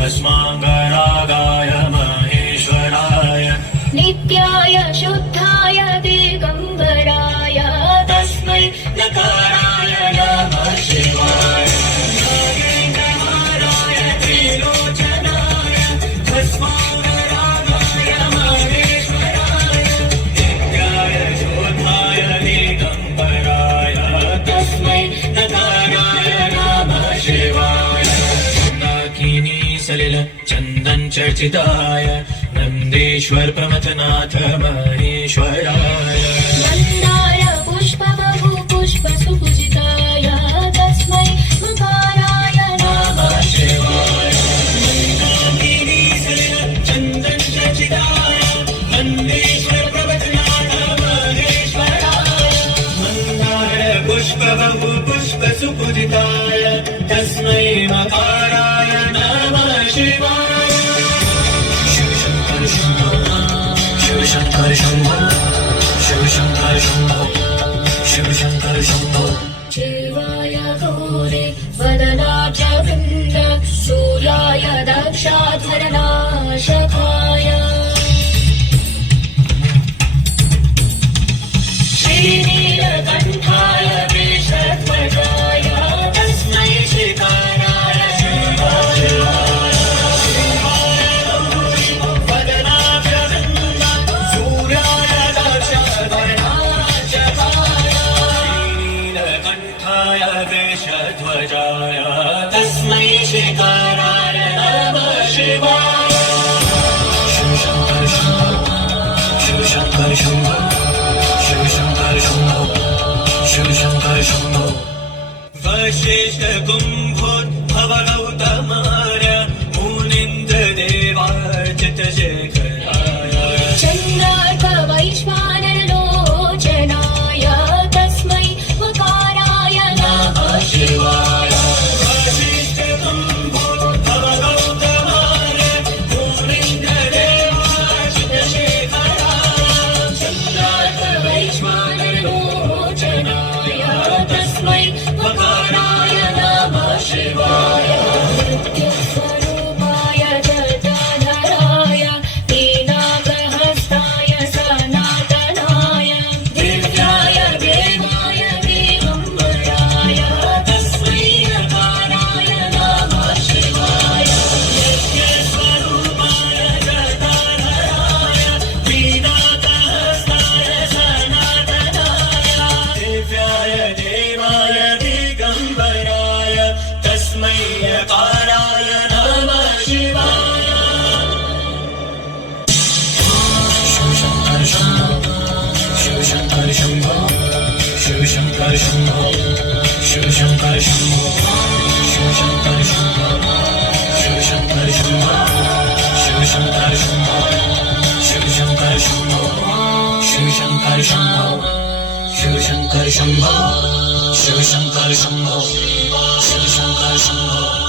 भस्माङ्गरागाय महेश्वराय नित्याय शुद्धाय दिगम्बराय तस्मै नकाराय नमः शिवाय नागेन्द्रहाराय त्रिलोचनाय भस्माङ्गरागाय महेश्वराय नित्याय शुद्धाय दिगम्बराय तस्मै नकाराय नमः शिवाय मंदाकिनी सलिल चन्दन चर्चिताय नन्देश्वर प्रमथनाथ महेश्वराय मन्दार पुष्पबहु पुष्प सुपूजिताय तस्मै मकाराय नमः शिवाय मंदाकिनी सलिल चन्दन चर्चिताय नन्देश्वर प्रमथनाथ महेश्वराय मन्दार पुष्पबहु पुष्प सुपूजिताय तस्मै मकाराय नमः शिवाय शिवशङ्कर शम्भो शिवशङ्कर शम्भो शिवशङ्कर शम्भो शिवाय गौरे वदनाच वृन्द सूर्याय दक्षाधरनाशकाय श्रीनीलकण्ठाय वृषध्वजाय तस्मै शिखराय ध्वजाय तस्मै शिखराय नमः शिवाय शिवशङ्कर शम्भो शिवशङ्कर शम्भो शिवशङ्कर शम्भो शिवशङ्कर शम्भो वशिष्ठ कुम्भोद्भव गौतमार्य मुनीन्द्र देवार्चित शेखराय चन्द्रार्क वैश्वानर लोचनाय तस्मै मकाराय नमः शिवाय वशिष्ठ कुम्भोद्भव गौतमार्य मुनीन्द्र देवार्चित शेखराय चन्द्रार्क वैश्वानर लोचनाय तस्मै मकाराय नमः शिवाय नित्यस्वरूपाय जटाधराय नीलाभहस्ताय सनातनाय दिव्याय देवाय दिगम्बराय तस्मै नकाराय नमः शिवाय नित्यस्वरूपाय जटाधराय वीणाकहस्ताय सनातनाय दिव्याय देवाय दिगम्बराय तस्मै नकाराय नमः शिवाय शिवशङ्कर शम्भो शिवशङ्कर शम्भो शिवशङ्कर शम्भो शिवशङ्कर शम्भो शिवशङ्कर शम्भो शिवशङ्कर शम्भो शिवशङ्कर शम्भो शिवशङ्कर शम्भो शिवशङ्कर शम्भो शिवशङ्कर शम्भो शिवशङ्कर शम्भो शिवशङ्कर शम्भो